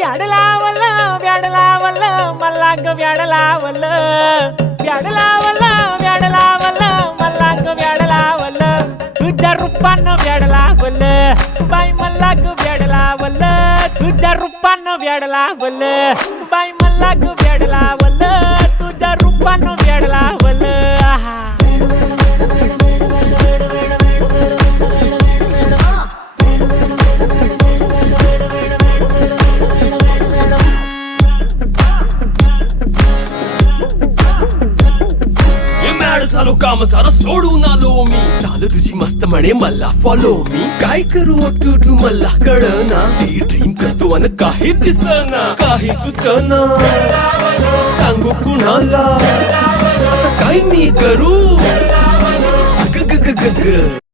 व्याड लावलं व्याड लावलं मला ग व्याड लावलं व्याड लावलं व्याड लावलं मला ग व्याड लावलं तुझ्या रूपानं व्याड लावलं बाई मला ग व्याड लावलं तुझ्या रूपानं व्याड लावलं बाई मला ग व्याड लावलं तुझ्या रूपानं व्याड लावलं आहा झालो काम सारं सोडून आलो मी चाल तुझी मस्त म्हणे मला फॉलो मी काय करू टू मला कळना ती ड्रीम करतो अन काही दिसना काही सुचना सांगू कुणाला आता काय मी करू ग ग ग ग ग